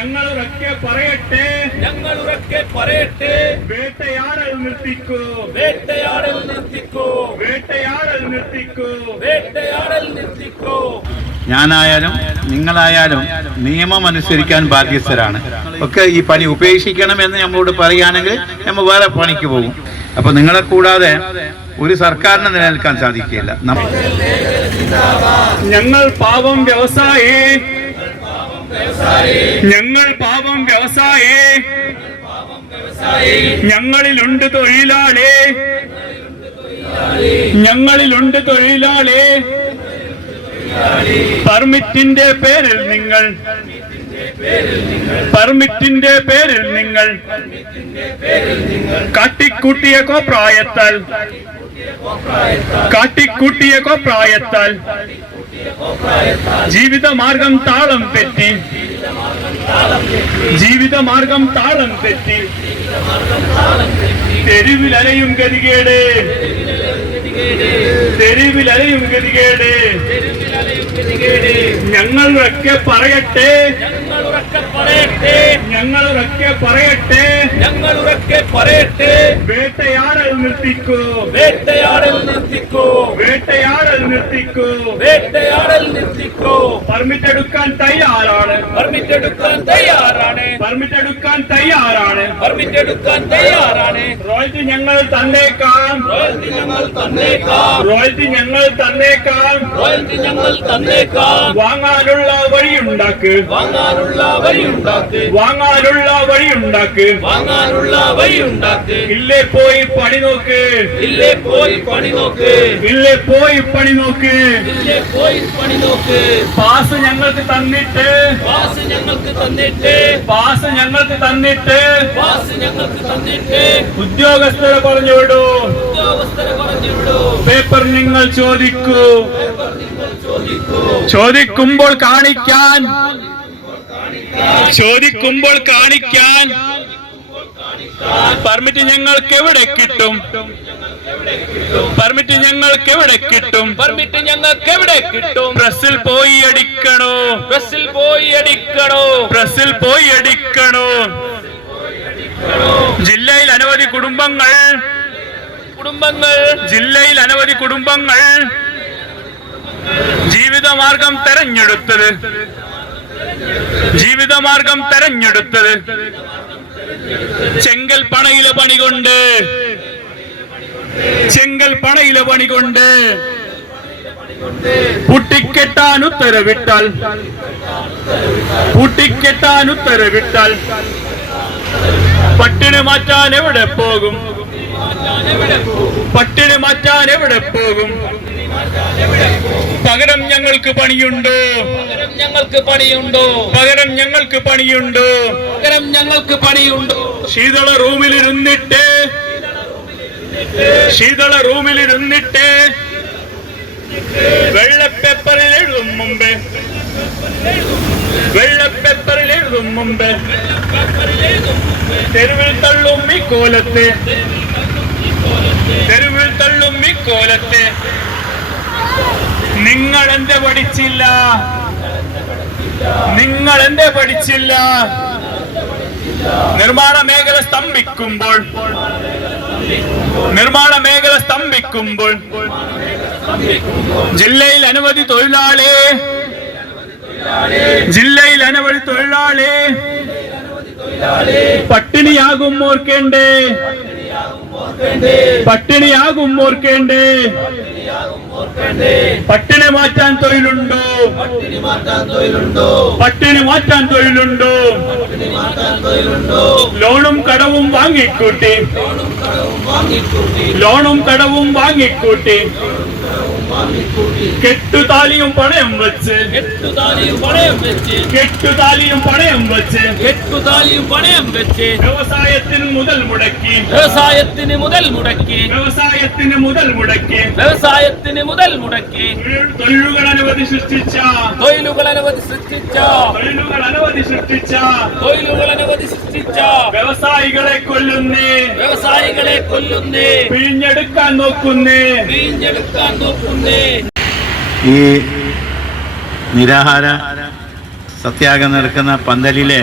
ഞങ്ങളുറക്കെ പറയട്ടെ. ഞങ്ങളുറക്കെ പറയട്ടെ. വേട്ടയാടൽ നിർത്തിക്കോ. വേട്ടയാടൽ നിർത്തിക്കോ. വേട്ടയാടൽ നിർത്തിക്കോ. വേട്ടയാടൽ നിർത്തിക്കോ. ഞാനായാലും നിങ്ങളായാലും നിയമം അനുസരിക്കാൻ ബാധ്യസ്ഥരാണ്. ഒക്കെ ഈ പണി ഉപേക്ഷിക്കണം എന്ന് നമ്മളോട് പറയുകയാണെങ്കിൽ നമ്മൾ വേറെ പണിക്ക് പോകും. അപ്പൊ നിങ്ങളെ കൂടാതെ ഒരു സർക്കാരിനെ നിലനിൽക്കാൻ സാധിക്കില്ല ഞങ്ങൾ പാവം വ്യവസായി. ഞങ്ങൾ പാപം വ്യവസായേ. ഞങ്ങളിലുണ്ട് തൊഴിലാളി. ഞങ്ങളിലുണ്ട് തൊഴിലാളി. പെർമിറ്റിന്റെ പേരിൽ നിങ്ങൾ. പെർമിറ്റിന്റെ പേരിൽ നിങ്ങൾ. കാട്ടിക്കൂട്ടിയ കോപ്രായത്താൽ. കാട്ടിക്കൂട്ടിയ കോപ്രായത്താൽ. ജീവിതമാർഗം താളം തെറ്റി ജീവിതമാർഗം താളം തെറ്റി തെരുവിലലയും ഗതികേട് തെരുവിലലയും ഗതികേട്. ഞങ്ങളൊക്കെ പറയട്ടെ. ഞങ്ങളുറക്കെ പറയട്ടെ. ഞങ്ങളൊക്കെ പറയട്ടെ. വേട്ടയാടൽ നിർത്തിക്കോ. വേട്ടയാടൽ നിർത്തിക്കോ. വേട്ടയാടൽ നിർത്തിക്കോ. വേട്ടയാടൽ നിർത്തിക്കോ. പെർമിറ്റ് എടുക്കാൻ തയ്യാറാണ്. പെർമിറ്റ് എടുക്കാൻ തയ്യാറാണ്. പെർമിറ്റ് എടുക്കാൻ തയ്യാറാണ്. പെർമിറ്റ് എടുക്കാൻ തയ്യാറാണ്. റോയൽറ്റി ഞങ്ങൾ തന്നേക്കാം. റോയൽറ്റി ഞങ്ങൾ തന്നേക്കാം. റോയൽറ്റി ഞങ്ങൾ തന്നേക്കാം. റോയൽറ്റി ഞങ്ങൾ തന്നേക്കാം. വാങ്ങാനുള്ള വഴിയുണ്ടാക്ക് വാങ്ങാനുള്ള വഴിയുണ്ടാക്ക് വാങ്ങാനുള്ള വഴിയുണ്ടാക്ക് വാങ്ങാനുള്ള വഴിയുണ്ടാക്ക് ഇല്ലേ പോയി പണി നോക്ക്. ഇല്ലേ പോയി പണി നോക്ക്. ഇല്ലേ പോയി പണി നോക്ക്. ഇല്ലേ പോയി പണി നോക്ക്. പാസ് ഞങ്ങൾക്ക് തന്നിട്ട്. പാസ് ഞങ്ങൾക്ക് തന്നിട്ട്. പാസ് ഞങ്ങൾക്ക് തന്നിട്ട്. പാസ് ഞങ്ങൾക്ക് തന്നിട്ട്. ഉദ്യോഗസ്ഥരെ പറഞ്ഞു വിടൂ. ഉദ്യോഗസ്ഥരെ പറഞ്ഞു വിടൂ. പേപ്പർ നിങ്ങൾ ചോദിക്കൂ. ചോദിക്കൂ ചോദിക്കുമ്പോൾ കാണിക്കാൻ. ചോദിക്കുമ്പോൾ കാണിക്കാൻ. പെർമിറ്റ് ഞങ്ങൾക്ക് എവിടെ കിട്ടും? പെർമിറ്റ് ഞങ്ങൾക്ക് എവിടെ കിട്ടും? പെർമിറ്റ് ഞങ്ങൾക്ക് എവിടെ കിട്ടും? പ്രസിൽ പോയി അടിക്കണോ? ബ്രസിൽ പോയി അടിക്കണോ? പ്രസിൽ പോയി അടിക്കണോ? ജില്ലയിൽ അനവധി കുടുംബങ്ങൾ കുടുംബങ്ങൾ ജില്ലയിൽ അനവധി കുടുംബങ്ങൾ ജീവിതമാർഗം തെരഞ്ഞെടുത്തത്. ജീവിതമാർഗം തെരഞ്ഞെടുത്തത്. ചെങ്കൽ പണയിലെ പണി കൊണ്ട്. ചെങ്കൽ പണയിലെ പണി കൊണ്ട്. പൂട്ടിക്കെട്ടാൻ ഉത്തരവിട്ടാൽ. പൂട്ടിക്കെട്ടാൻ ഉത്തരവിട്ടാൽ. പട്ടിണി മാറ്റാൻ എവിടെ പോകും? പട്ടിണി മാറ്റാൻ എവിടെ പോകും? പകരം ഞങ്ങൾക്ക് പണിയുണ്ടോ? പകരം ഞങ്ങൾക്ക് പണിയുണ്ടോ? പകരം ഞങ്ങൾക്ക് പണിയുണ്ടോ? പകരം ഞങ്ങൾക്ക് പണിയുണ്ടോ? ശീതള റൂമിലിരുന്നിട്ട് ശീതള റൂമിലിരുന്നിട്ട് വെള്ളപ്പേപ്പറിൽ എഴുതും മുമ്പേ വെള്ളപ്പേപ്പറിൽ എഴുതും മുമ്പേ. തെരുവിൽ തള്ളും ഈ കോലത്തെ. തെരുവിൽ തള്ളും ഇക്കോലത്തെ കോലത്തെ. നിങ്ങൾ എന്റെ പഠിച്ചില്ല? നിങ്ങൾ എന്റെ പഠിച്ചില്ല? നിർമ്മാണ മേഖല സ്തംഭിക്കുമ്പോൾ നിർമ്മാണ മേഖല സ്തംഭിക്കുമ്പോൾ ജില്ലയിൽ അനവധി തൊഴിലാളി ജില്ലയിൽ അനവധി തൊഴിലാളി പട്ടിണിയാകും ഓർക്കേണ്ടേ. പട്ടിണിയാകും ഓർക്കേണ്ടേ പട്ടിണി മാറ്റാൻ തൊഴിലുണ്ടോ? പട്ടിണി മാറ്റാൻ തൊഴിലുണ്ടോ? ലോണും കടവും വാങ്ങിക്കൂട്ടി. ലോണും കടവും വാങ്ങിക്കൂട്ടി. കെട്ടുതാലിയും പണയം വെച്ച്. കെട്ടുതാലിയും പണയം വെച്ച്. കെട്ടുതാലിയും പണയം വെച്ച്. കെട്ടുതാലിയും പണയം വെച്ച്. വ്യവസായത്തിന് മുതൽ മുടക്കി. വ്യവസായത്തിന് മുതൽ മുടക്കി. വ്യവസായത്തിന് മുതൽ മുടക്കി. വ്യവസായത്തിന് മുതൽ മുടക്കി. തൊഴിലുകൾ അനവധി സൃഷ്ടിച്ച. തൊഴിലുകൾ അനവധി സൃഷ്ടിച്ച. തൊഴിലുകൾ അനവധി സൃഷ്ടിച്ച. തൊഴിലുകൾ അനവധി സൃഷ്ടിച്ച. വ്യവസായികളെ കൊല്ലുന്നേ. വ്യവസായികളെ കൊല്ലുന്നേ. പിഴിഞ്ഞെടുക്കാൻ നോക്കുന്നേ. പിഴിഞ്ഞെടുക്കാൻ നോക്കുന്നേ. ഈ നിരാഹാര സത്യാഗ്രഹം നടക്കുന്ന പന്തലിലെ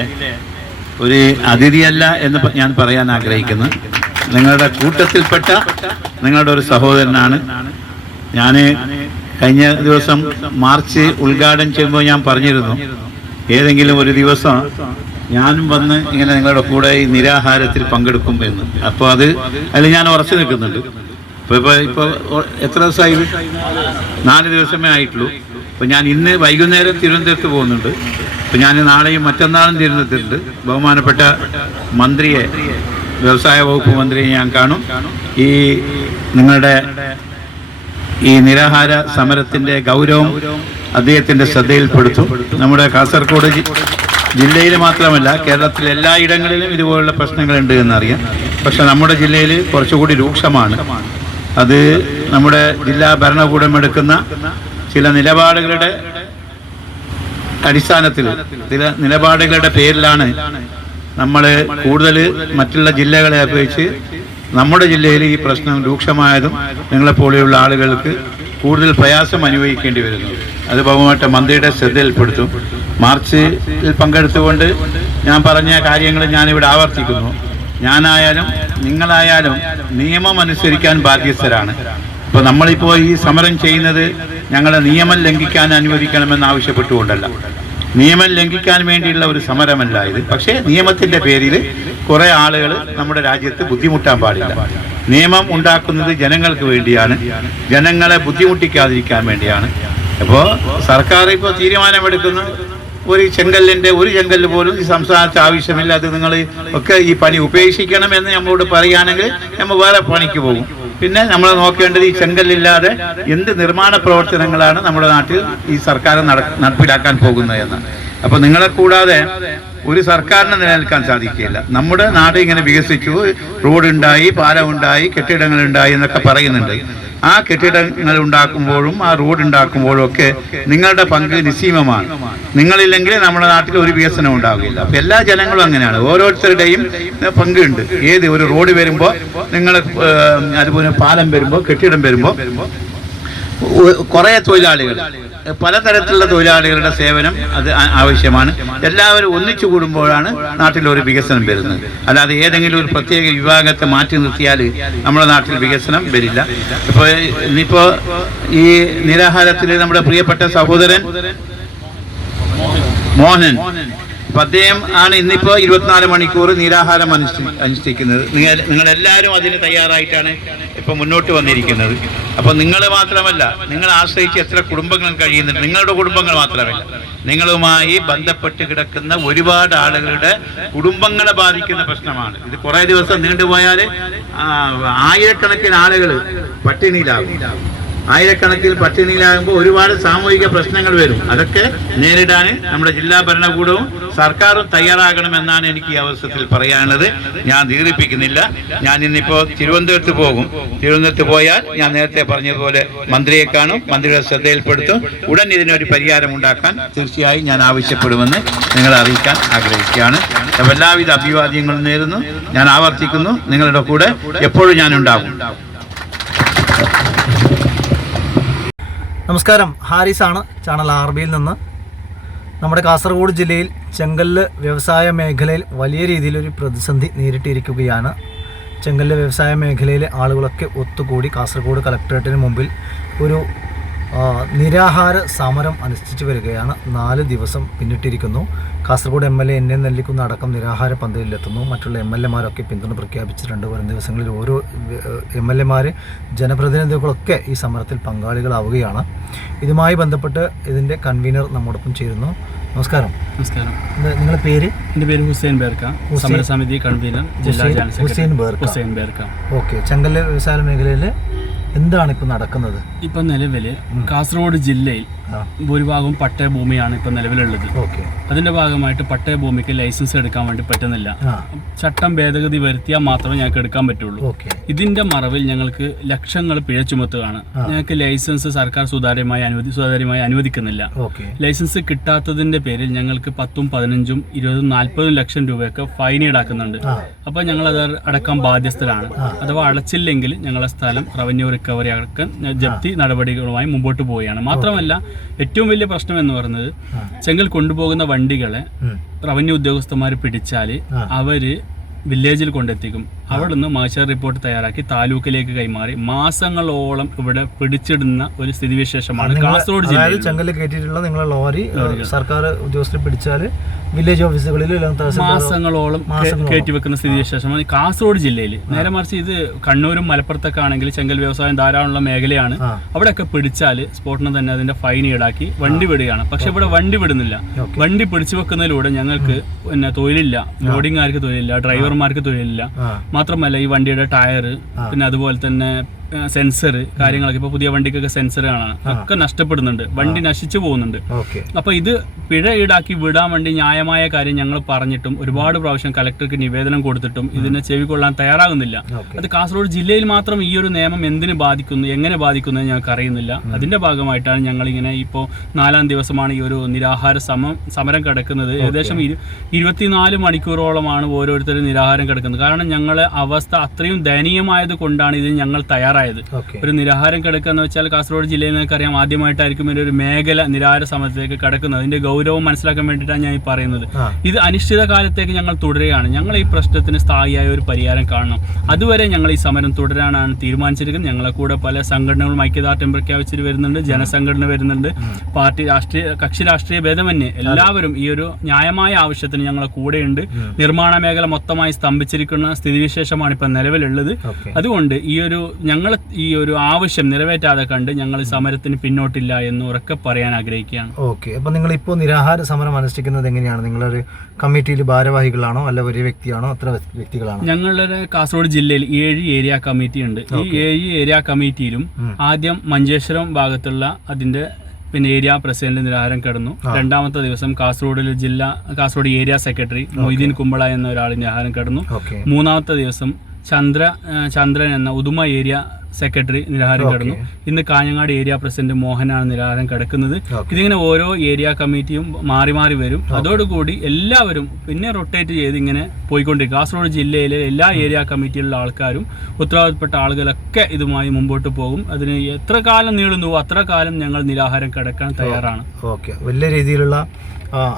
ഒരു അതിഥിയല്ല എന്ന് ഞാൻ പറയാൻ ആഗ്രഹിക്കുന്നു. നിങ്ങളുടെ കൂട്ടത്തിൽപ്പെട്ട നിങ്ങളുടെ ഒരു സഹോദരനാണ്. ഞാൻ കഴിഞ്ഞ ദിവസം മാർച്ച് ഉദ്ഘാടനം ചെയ്യുമ്പോൾ ഞാൻ പറഞ്ഞിരുന്നു. ഏതെങ്കിലും ഒരു ദിവസം ഞാനും വന്ന് ഇങ്ങനെ നിങ്ങളുടെ കൂടെ ഈ നിരാഹാരത്തിൽ പങ്കെടുക്കും എന്ന്. അപ്പോൾ അത് അതിൽ ഞാൻ ഉറച്ചു നിൽക്കുന്നുണ്ട്. ഇപ്പോൾ ഇപ്പോൾ ഇപ്പോൾ എത്ര ദിവസമായി? നാല് ദിവസമേ ആയിട്ടുള്ളൂ. അപ്പോൾ ഞാൻ ഇന്ന് വൈകുന്നേരം തിരുവനന്തപുരത്ത് പോകുന്നുണ്ട്. അപ്പോൾ ഞാൻ നാളെയും മറ്റന്നാളും തിരുവനന്തപുരത്തുണ്ട്. ബഹുമാനപ്പെട്ട മന്ത്രിയെ വ്യവസായ വകുപ്പ് മന്ത്രിയെ ഞാൻ കാണും. ഈ നിങ്ങളുടെ ഈ നിരാഹാര സമരത്തിന്റെ ഗൗരവം അദ്ദേഹത്തിന്റെ ശ്രദ്ധയിൽപ്പെടുത്തും. നമ്മുടെ കാസർഗോഡ് ജില്ലയിൽ മാത്രമല്ല കേരളത്തിലെ എല്ലായിടങ്ങളിലും ഇതുപോലുള്ള പ്രശ്നങ്ങളുണ്ട് എന്നറിയാം. പക്ഷെ നമ്മുടെ ജില്ലയിൽ കുറച്ചുകൂടി രൂക്ഷമാണ്. അത് നമ്മുടെ ജില്ലാ ഭരണകൂടം എടുക്കുന്ന ചില നിലപാടുകളുടെ അടിസ്ഥാനത്തിൽ ചില നിലപാടുകളുടെ പേരിലാണ് നമ്മൾ കൂടുതൽ മറ്റുള്ള ജില്ലകളെ അപേക്ഷിച്ച് നമ്മുടെ ജില്ലയിൽ ഈ പ്രശ്നം രൂക്ഷമായതും നിങ്ങളെപ്പോലെയുള്ള ആളുകൾക്ക് കൂടുതൽ പ്രയാസം അനുഭവിക്കേണ്ടി വരുന്നു. അത് ബഹുമാറ്റ മന്ത്രിയുടെ ശ്രദ്ധയിൽപ്പെടുത്തും. മാർച്ചിൽ പങ്കെടുത്തുകൊണ്ട് ഞാൻ പറഞ്ഞ കാര്യങ്ങൾ ഞാനിവിടെ ആവർത്തിക്കുന്നു. ഞാനായാലും നിങ്ങളായാലും നിയമം അനുസരിക്കാൻ ബാധ്യസ്ഥരാണ്. ഇപ്പൊ നമ്മളിപ്പോ ഈ സമരം ചെയ്യുന്നത് ഞങ്ങളെ നിയമം ലംഘിക്കാൻ അനുവദിക്കണമെന്ന് ആവശ്യപ്പെട്ടുകൊണ്ടല്ല. നിയമം ലംഘിക്കാൻ വേണ്ടിയുള്ള ഒരു സമരമല്ല ഇത്. പക്ഷേ നിയമത്തിന്റെ പേരിൽ കുറെ ആളുകൾ നമ്മുടെ രാജ്യത്ത് ബുദ്ധിമുട്ടാൻ പാടില്ല. നിയമം ഉണ്ടാക്കുന്നത് ജനങ്ങൾക്ക് വേണ്ടിയാണ്. ജനങ്ങളെ ബുദ്ധിമുട്ടിക്കാതിരിക്കാൻ വേണ്ടിയാണ്. അപ്പോൾ സർക്കാർ ഇപ്പോൾ തീരുമാനമെടുക്കുന്നു. ഒരു ചെങ്കല്ലിന്റെ ഒരു ചെങ്കല്ല് പോലും ഈ സംസ്ഥാനത്ത് ആവശ്യമില്ല അത് നിങ്ങൾ ഒക്കെ ഈ പണി ഉപേക്ഷിക്കണം എന്ന് നമ്മളോട് പറയുകയാണെങ്കിൽ നമ്മൾ വേറെ പണിക്ക് പോകും. പിന്നെ നമ്മൾ നോക്കേണ്ടത് ഈ ചെങ്കല്ലില്ലാതെ എന്ത് നിർമ്മാണ പ്രവർത്തനങ്ങളാണ് നമ്മുടെ നാട്ടിൽ ഈ സർക്കാർ നടപ്പിലാക്കാൻ പോകുന്നത് എന്ന്. അപ്പൊ നിങ്ങളെ കൂടാതെ ഒരു സർക്കാരിന് നിലനിൽക്കാൻ സാധിക്കില്ല നമ്മുടെ നാട് ഇങ്ങനെ വികസിച്ചു. റോഡ് ഉണ്ടായി പാലം ഉണ്ടായി കെട്ടിടങ്ങൾ ഉണ്ടായി എന്നൊക്കെ പറയുന്നുണ്ട്. ആ കെട്ടിടങ്ങൾ ഉണ്ടാക്കുമ്പോഴും ആ റോഡ് ഉണ്ടാക്കുമ്പോഴും ഒക്കെ നിങ്ങളുടെ പങ്ക് നിസ്സീമമാണ് നിങ്ങളില്ലെങ്കിൽ നമ്മുടെ നാട്ടിൽ ഒരു വികസനം ഉണ്ടാവില്ല. അപ്പൊ എല്ലാ ജനങ്ങളും അങ്ങനെയാണ്. ഓരോരുത്തരുടെയും പങ്കുണ്ട്. ഏത് ഒരു റോഡ് വരുമ്പോൾ നിങ്ങൾ അതുപോലെ പാലം വരുമ്പോൾ കെട്ടിടം വരുമ്പോൾ കുറേ തൊഴിലാളികൾ. പലതരത്തിലുള്ള തൊഴിലാളികളുടെ സേവനം അത് ആവശ്യമാണ്. എല്ലാവരും ഒന്നിച്ചു കൂടുമ്പോഴാണ് നാട്ടിൽ ഒരു വികസനം വരുന്നത്. അല്ലാതെ ഏതെങ്കിലും ഒരു പ്രത്യേക വിഭാഗത്തെ മാറ്റി നിർത്തിയാൽ നമ്മുടെ നാട്ടിൽ വികസനം വരില്ല. ഇപ്പോൾ ഇന്നിപ്പോൾ ഈ നിരാഹാരത്തിൽ നമ്മുടെ പ്രിയപ്പെട്ട സഹോദരൻ മോഹനൻ അപ്പൊ അദ്ദേഹം ആണ് ഇന്നിപ്പോൾ ഇരുപത്തിനാല് മണിക്കൂർ നീരാഹാരം അനുഷ്ഠി അനുഷ്ഠിക്കുന്നത്. നിങ്ങൾ നിങ്ങളെല്ലാവരും അതിന് തയ്യാറായിട്ടാണ് ഇപ്പോൾ മുന്നോട്ട് വന്നിരിക്കുന്നത്. അപ്പോൾ നിങ്ങൾ മാത്രമല്ല നിങ്ങൾ ആശ്രയിച്ച് എത്ര കുടുംബങ്ങൾ കഴിയുന്നുണ്ട് നിങ്ങളുടെ കുടുംബങ്ങൾ മാത്രമല്ല നിങ്ങളുമായി ബന്ധപ്പെട്ട് കിടക്കുന്ന ഒരുപാട് ആളുകളുടെ കുടുംബങ്ങളെ ബാധിക്കുന്ന പ്രശ്നമാണ്. ഇത് കുറേ ദിവസം നീണ്ടുപോയാൽ ആയിരക്കണക്കിന് ആളുകൾ പട്ടിണിയിലാകും. ആയിരക്കണക്കിന് പട്ടിണിയിലാകുമ്പോൾ ഒരുപാട് സാമൂഹിക പ്രശ്നങ്ങൾ വരും. അതൊക്കെ നേരിടാൻ നമ്മുടെ ജില്ലാ ഭരണകൂടവും സർക്കാരും തയ്യാറാകണമെന്നാണ് എനിക്ക് ഈ അവസരത്തിൽ പറയാനുള്ളത്. ഞാൻ ദീർഘിപ്പിക്കുന്നില്ല ഞാൻ ഇന്നിപ്പോൾ തിരുവനന്തപുരത്ത് പോകും. തിരുവനന്തപുരത്ത് പോയാൽ ഞാൻ നേരത്തെ പറഞ്ഞതുപോലെ മന്ത്രിയെ കാണും. മന്ത്രിയുടെ ശ്രദ്ധയിൽപ്പെടുത്തും. ഉടൻ ഇതിനൊരു പരിഹാരം ഉണ്ടാക്കാൻ തീർച്ചയായും ഞാൻ ആവശ്യപ്പെടുമെന്ന് നിങ്ങൾ അറിയിക്കാൻ ആഗ്രഹിക്കുകയാണ്. എല്ലാവിധ അഭിവാദ്യങ്ങളും നേരുന്നു. ഞാൻ ആവർത്തിക്കുന്നു. നിങ്ങളുടെ കൂടെ എപ്പോഴും ഞാൻ ഉണ്ടാകും. നമസ്കാരം. ഹാരിസാണ് ചാനൽ ആർ ബിയിൽ നിന്ന്. നമ്മുടെ കാസർഗോഡ് ജില്ലയിൽ ചെങ്കല്ല് വ്യവസായ മേഖലയിൽ വലിയ രീതിയിലൊരു പ്രതിസന്ധി നേരിട്ടിരിക്കുകയാണ്. ചെങ്കല്ല് വ്യവസായ മേഖലയിലെ ആളുകളൊക്കെ ഒത്തുകൂടി കാസർഗോഡ് കളക്ടറേറ്റിന് മുമ്പിൽ ഒരു നിരാഹാര സമരം അനുഷ്ഠിച്ചു വരികയാണ്. നാല് ദിവസം പിന്നിട്ടിരിക്കുന്നു. Kasaragod M L A N A Nellikkunnu അടക്കം നിരാഹാര പന്തലിലെത്തുന്നു. മറ്റുള്ള എം എൽ എമാരൊക്കെ പിന്തുണ പ്രഖ്യാപിച്ചിട്ടുണ്ട്. വരും ദിവസങ്ങളിൽ ഓരോ എം എൽ എമാർ ജനപ്രതിനിധികളൊക്കെ ഈ സമരത്തിൽ പങ്കാളികളാവുകയാണ്. ഇതുമായി ബന്ധപ്പെട്ട് ഇതിന്റെ കൺവീനർ നമ്മോടൊപ്പം ചേരുന്നു. നമസ്കാരം. നമസ്കാരം. നിങ്ങളുടെ പേര്? എന്റെ പേര് ഹുസൈൻ ബേർക്ക. സമരസമിതി കൺവീനർ ഹുസൈൻ- ബേർക്ക. ഹുസൈൻ ബേർക്ക. ഓക്കെ. ചെങ്കല്ല് വ്യവസായ മേഖലയിൽ എന്താണ് ഇപ്പോൾ നടക്കുന്നത്? ഇപ്പം നിലവിൽ കാസർഗോഡ് ജില്ലയിൽ ഭൂരിഭാഗവും പട്ടയ ഭൂമിയാണ് ഇപ്പൊ നിലവിലുള്ളത്. അതിന്റെ ഭാഗമായിട്ട് പട്ടയ ഭൂമിക്ക് ലൈസൻസ് എടുക്കാൻ വേണ്ടി പറ്റുന്നില്ല. ചട്ടം ഭേദഗതി വരുത്തിയാൽ മാത്രമേ ഞങ്ങൾക്ക് എടുക്കാൻ പറ്റുള്ളൂ. ഇതിന്റെ മറവിൽ ഞങ്ങൾക്ക് ലക്ഷങ്ങൾ പിഴ ചുമത്തുകയാണ്. ഞങ്ങൾക്ക് ലൈസൻസ് സർക്കാർ സുതാര്യമായി അനുവദി സുതാര്യമായി അനുവദിക്കുന്നില്ല. ലൈസൻസ് കിട്ടാത്തതിന്റെ പേരിൽ ഞങ്ങൾക്ക് പത്തും പതിനഞ്ചും ഇരുപതും നാൽപ്പതും ലക്ഷം രൂപയൊക്കെ ഫൈൻ ഈടാക്കുന്നുണ്ട്. അപ്പൊ അപ്പോൾ ഞങ്ങൾ അത് അടക്കാൻ ബാധ്യസ്ഥരാണ്. അഥവാ അടച്ചില്ലെങ്കിൽ ഞങ്ങളെ സ്ഥലം റവന്യൂ റിക്കവറി അടക്കം ജപ്തി നടപടികളുമായി മുമ്പോട്ട് പോവുകയാണ്. മാത്രമല്ല ഏറ്റവും വലിയ പ്രശ്നം എന്ന് പറയുന്നത് ചെങ്കൽ കൊണ്ടുപോകുന്ന വണ്ടികളെ. റവന്യൂ ഉദ്യോഗസ്ഥന്മാർ പിടിച്ചാൽ അവർ വില്ലേജിൽ കൊണ്ടെത്തിക്കും. അവിടെ നിന്ന് മാസ്റ്റർ റിപ്പോർട്ട് തയ്യാറാക്കി താലൂക്കിലേക്ക് കൈമാറി. മാസങ്ങളോളം ഇവിടെ പിടിച്ചിടുന്ന ഒരു സ്ഥിതിവിശേഷമാണ് കാസർഗോഡ് ജില്ലയിൽ ചെങ്കൽ കയറ്റിയിട്ടുള്ള നിങ്ങളെ ലോറി സർക്കാർ ഉദ്യോഗസ്ഥർ പിടിച്ചാൽ വില്ലേജ് ഓഫീസുകളിൽ മാസങ്ങളോളം. കയറ്റി വെക്കുന്ന സ്ഥിതിവിശേഷമാണ്. കാസർഗോഡ് ജില്ലയിൽ നേരെ മറിച്ച് ഇത് കണ്ണൂരും മലപ്പുറത്തൊക്കെ ആണെങ്കിൽ ചെങ്കൽ വ്യവസായം ധാരാളമുള്ള മേഖലയാണ്. അവിടെയൊക്കെ പിടിച്ചാൽ സ്പോട്ടിന് തന്നെ അതിന്റെ ഫൈൻ ഈടാക്കി വണ്ടി വിടുകയാണ്. പക്ഷെ ഇവിടെ വണ്ടി വിടുന്നില്ല. വണ്ടി പിടിച്ചു വെക്കുന്നതിലൂടെ ഞങ്ങൾക്ക് പിന്നെ തൊഴിലില്ല. ലോഡിംഗുകാർക്ക് തൊഴിലില്ല. ഡ്രൈവർമാർക്ക് തൊഴിലില്ല. മാത്രമല്ല ഈ വണ്ടിയുടെ ടയർ പിന്നെ അതുപോലെ തന്നെ സെൻസർ കാര്യങ്ങളൊക്കെ. ഇപ്പൊ പുതിയ വണ്ടിക്കൊക്കെ സെൻസർ കാണാൻ ഒക്കെ നഷ്ടപ്പെടുന്നുണ്ട്. വണ്ടി നശിച്ചു പോകുന്നുണ്ട്. അപ്പൊ ഇത് പിഴ ഈടാക്കി വിടാൻ വേണ്ടി ന്യായമായ കാര്യം ഞങ്ങൾ പറഞ്ഞിട്ടും ഒരുപാട് പ്രാവശ്യം കലക്ടർക്ക് നിവേദനം കൊടുത്തിട്ടും ഇതിനെ ചെവിക്കൊള്ളാൻ തയ്യാറാകുന്നില്ല. അത് കാസർഗോഡ് ജില്ലയിൽ മാത്രം ഈ ഒരു നിയമം എന്തിനു ബാധിക്കുന്നു എങ്ങനെ ബാധിക്കുന്നു ഞങ്ങൾക്ക് അറിയുന്നില്ല. അതിന്റെ ഭാഗമായിട്ടാണ് ഞങ്ങൾ ഇങ്ങനെ ഇപ്പോൾ നാലാം ദിവസമാണ് ഈ ഒരു നിരാഹാര സമം സമരം കിടക്കുന്നത്. ഏകദേശം ഇരു- ഇരുപത്തിനാല് മണിക്കൂറോളമാണ് ഓരോരുത്തരും നിരാഹാരം കിടക്കുന്നത്. കാരണം ഞങ്ങളെ അവസ്ഥ അത്രയും ദയനീയമായത് കൊണ്ടാണ് ഇത് ഞങ്ങൾ തയ്യാറായത്. ഒരു നിരാഹാരം കിടക്കുക എന്ന് വെച്ചാൽ കാസർഗോഡ് ജില്ലയിൽ നിങ്ങൾക്കറിയാം ആദ്യമായിട്ടായിരിക്കും ഒരു മേഖല നിരാഹാര സമരത്തിലേക്ക് കിടക്കുന്നത്. അതിന്റെ ഗൗരവം മനസ്സിലാക്കാൻ വേണ്ടിയിട്ടാണ് ഞാൻ ഈ പറയുന്നത്. ഇത് അനിശ്ചിത കാലത്തേക്ക് ഞങ്ങൾ തുടരുകയാണ്. ഞങ്ങൾ ഈ പ്രശ്നത്തിന് സ്ഥായിയായ ഒരു പരിഹാരം കാണണം. അതുവരെ ഞങ്ങൾ ഈ സമരം തുടരാനാണ് തീരുമാനിച്ചിരിക്കുന്നത്. ഞങ്ങളെ കൂടെ പല സംഘടനകളും ഐക്യദാർഢ്യം പ്രഖ്യാപിച്ചിട്ട് വരുന്നുണ്ട് ജനസംഘടന വരുന്നുണ്ട് പാർട്ടി രാഷ്ട്രീയ കക്ഷി രാഷ്ട്രീയ ഭേദമന്യേ എല്ലാവരും ഈ ഒരു ന്യായമായ ആവശ്യത്തിന് ഞങ്ങളെ കൂടെയുണ്ട്. നിർമ്മാണ മേഖല മൊത്തമായി സ്തംഭിച്ചിരിക്കുന്ന സ്ഥിതിവിശേഷമാണ് ഇപ്പം നിലവിലുള്ളത്. അതുകൊണ്ട് ഈ ഒരു ഞങ്ങൾ ഈ ഒരു ആവശ്യം നിറവേറ്റാതെ കണ്ട് ഞങ്ങൾ സമരത്തിന് പിന്നോട്ടില്ല എന്ന് ഉറക്കെ പറയാൻ ആഗ്രഹിക്കുകയാണ്. ഓക്കെ അപ്പോൾ നിങ്ങൾ ഇപ്പോൾ നിരാഹാര സമരം അനുഷ്ഠിക്കുന്നത് എങ്ങനെയാണ്? നിങ്ങളൊരു കമ്മിറ്റിയിൽ ഭാരവാഹികളാണോ അല്ല ഒരു വ്യക്തിയാണോ? അത്ര വ്യക്തികളാണോ? ഞങ്ങളുടെ കാസർഗോഡ് ജില്ലയിൽ ഏഴ് ഏരിയ കമ്മിറ്റി ഉണ്ട്. ഈ ഏഴ് ഏരിയ കമ്മിറ്റിയിലും ആദ്യം മഞ്ചേശ്വരം ഭാഗത്തുള്ള അതിന്റെ പിന്നെ ഏരിയ പ്രസിഡന്റ് നിരാഹാരം കിടന്നു. രണ്ടാമത്തെ ദിവസം കാസർഗോഡിലെ ജില്ലാ കാസർഗോഡ് ഏരിയ സെക്രട്ടറി മൊയ്തീൻ കുമ്പള എന്ന ഒരാൾ നിരാഹാരം കിടന്നു. മൂന്നാമത്തെ ദിവസം ചന്ദ്ര ചന്ദ്രൻ എന്ന ഉദുമ ഏരിയ സെക്രട്ടറി നിരാഹാരം കിടന്നു. ഇന്ന് കാഞ്ഞങ്ങാട് ഏരിയ പ്രസിഡന്റ് മോഹനാണ് നിരാഹാരം കിടക്കുന്നത്. ഇതിങ്ങനെ ഓരോ ഏരിയ കമ്മിറ്റിയും മാറി മാറി വരും. അതോടുകൂടി എല്ലാവരും പിന്നെ റൊട്ടേറ്റ് ചെയ്ത് ഇങ്ങനെ പോയിക്കൊണ്ടിരിക്കും. കാസർഗോഡ് ജില്ലയിലെ എല്ലാ ഏരിയ കമ്മിറ്റിയിലുള്ള ആൾക്കാരും ഉത്തരവാദിത്തപ്പെട്ട ആളുകളൊക്കെ ഇതുമായി മുമ്പോട്ട് പോകും. അതിന് എത്ര കാലം നീളുന്നു അത്ര കാലം ഞങ്ങൾ നിരാഹാരം കിടക്കാൻ തയ്യാറാണ്. ഓക്കെ. വലിയ രീതിയിലുള്ള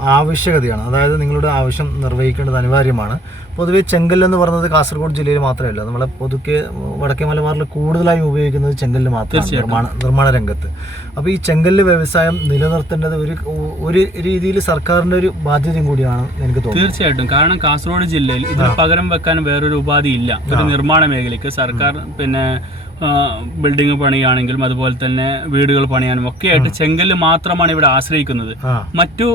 ആവശ്യകതയാണ്. അതായത് നിങ്ങളുടെ ആവശ്യം നിർവഹിക്കേണ്ടത് അനിവാര്യമാണ്. പൊതുവേ ചെങ്കൽ എന്ന് പറയുന്നത് കാസർഗോഡ് ജില്ലയിൽ മാത്രമല്ല. നമ്മളെ പൊതുക്കെ വടക്കേ മലബാറിൽ കൂടുതലായി ഉപയോഗിക്കുന്നത് ചെങ്കല്ല് മാത്രമാണ് നിർമ്മാണ നിർമ്മാണ രംഗത്ത്. അപ്പോൾ ഈ ചെങ്കല്ല് വ്യവസായം നിലനിർത്തേണ്ടത് ഒരു ഒരു രീതിയിൽ സർക്കാരിന്റെ ഒരു ബാധ്യതയും കൂടിയാണ് എനിക്ക് തോന്നുന്നത്. തീർച്ചയായിട്ടും. കാരണം കാസർഗോഡ് ജില്ലയിൽ ഇതിന് പകരം വെക്കാൻ വേറൊരു ഉപാധി ഇല്ല. ഒരു നിർമ്മാണ മേഖലയ്ക്ക് സർക്കാർ പിന്നെ ബിൽഡിംഗ് പണിയാണെങ്കിലും അതുപോലെ തന്നെ വീടുകൾ പണിയാനും ഒക്കെ ആയിട്ട് ചെങ്കല്ല് മാത്രമാണ് ഇവിടെ ആശ്രയിക്കുന്നത്. മറ്റു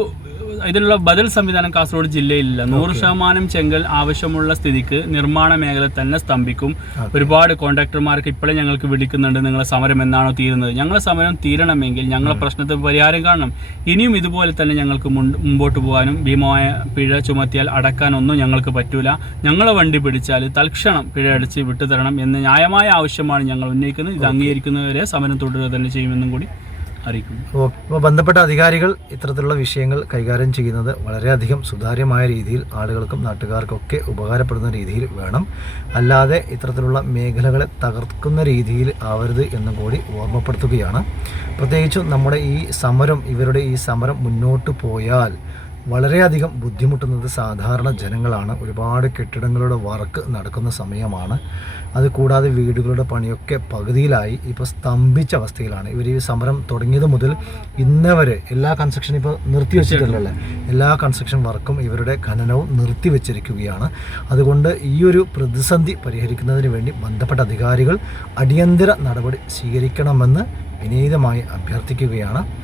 ഇതിനുള്ള ബദൽ സംവിധാനം കാസർഗോഡ് ജില്ലയിലില്ല. നൂറ് ശതമാനം ചെങ്കൽ ആവശ്യമുള്ള സ്ഥിതിക്ക് നിർമ്മാണ മേഖല തന്നെ സ്തംഭിക്കും. ഒരുപാട് കോൺട്രാക്ടർമാർക്ക് ഇപ്പോഴും ഞങ്ങൾക്ക് വിളിക്കുന്നുണ്ട് നിങ്ങളെ സമരം എന്നാണോ തീരുന്നത്. ഞങ്ങളെ സമരം തീരണമെങ്കിൽ ഞങ്ങളെ പ്രശ്നത്തിന് പരിഹാരം കാണണം. ഇനിയും ഇതുപോലെ തന്നെ ഞങ്ങൾക്ക് മുമ്പോട്ട് പോകാനും ഭീമമായ പിഴ ചുമത്തിയാൽ അടക്കാനൊന്നും ഞങ്ങൾക്ക് പറ്റൂല. ഞങ്ങളെ വണ്ടി പിടിച്ചാൽ തൽക്ഷണം പിഴ അടിച്ച് വിട്ടുതരണം എന്ന ന്യായമായ ആവശ്യമാണ് ഞങ്ങൾ ഉന്നയിക്കുന്നത്. ഇത് അംഗീകരിക്കുന്നവരെ സമരം തുടരുക തന്നെ ചെയ്യുമെന്നും കൂടി അറിയിക്കുന്നു. ഓ അപ്പോൾ ബന്ധപ്പെട്ട അധികാരികൾ ഇത്തരത്തിലുള്ള വിഷയങ്ങൾ കൈകാര്യം ചെയ്യുന്നത് വളരെയധികം സുതാര്യമായ രീതിയിൽ ആളുകൾക്കും നാട്ടുകാർക്കൊക്കെ ഉപകാരപ്പെടുന്ന രീതിയിൽ വേണം. അല്ലാതെ ഇത്തരത്തിലുള്ള മേഖലകളെ തകർക്കുന്ന രീതിയിൽ ആവരുത് എന്നും കൂടി ഓർമ്മപ്പെടുത്തുകയാണ്. പ്രത്യേകിച്ചും നമ്മുടെ ഈ സമരം ഇവരുടെ ഈ സമരം മുന്നോട്ട് പോയാൽ വളരെയധികം ബുദ്ധിമുട്ടുന്നത് സാധാരണ ജനങ്ങളാണ്. ഒരുപാട് കെട്ടിടങ്ങളുടെ വർക്ക് നടക്കുന്ന സമയമാണ്. അത് കൂടാതെ വീടുകളുടെ പണിയൊക്കെ പകുതിയിലായി ഇപ്പോൾ സ്തംഭിച്ച അവസ്ഥയിലാണ്. ഇവർ ഈ സമരം തുടങ്ങിയത് മുതൽ ഇന്ന് വരെ എല്ലാ കൺസ്ട്രക്ഷനും ഇപ്പോൾ നിർത്തിവെച്ചിട്ടില്ലല്ലേ എല്ലാ കൺസ്ട്രക്ഷൻ വർക്കും ഇവരുടെ ഖനനവും നിർത്തിവെച്ചിരിക്കുകയാണ് അതുകൊണ്ട് ഈ ഒരു പ്രതിസന്ധി പരിഹരിക്കുന്നതിന് വേണ്ടി ബന്ധപ്പെട്ട അധികാരികൾ അടിയന്തര നടപടി സ്വീകരിക്കണമെന്ന് വിനീതമായി അഭ്യർത്ഥിക്കുകയാണ്.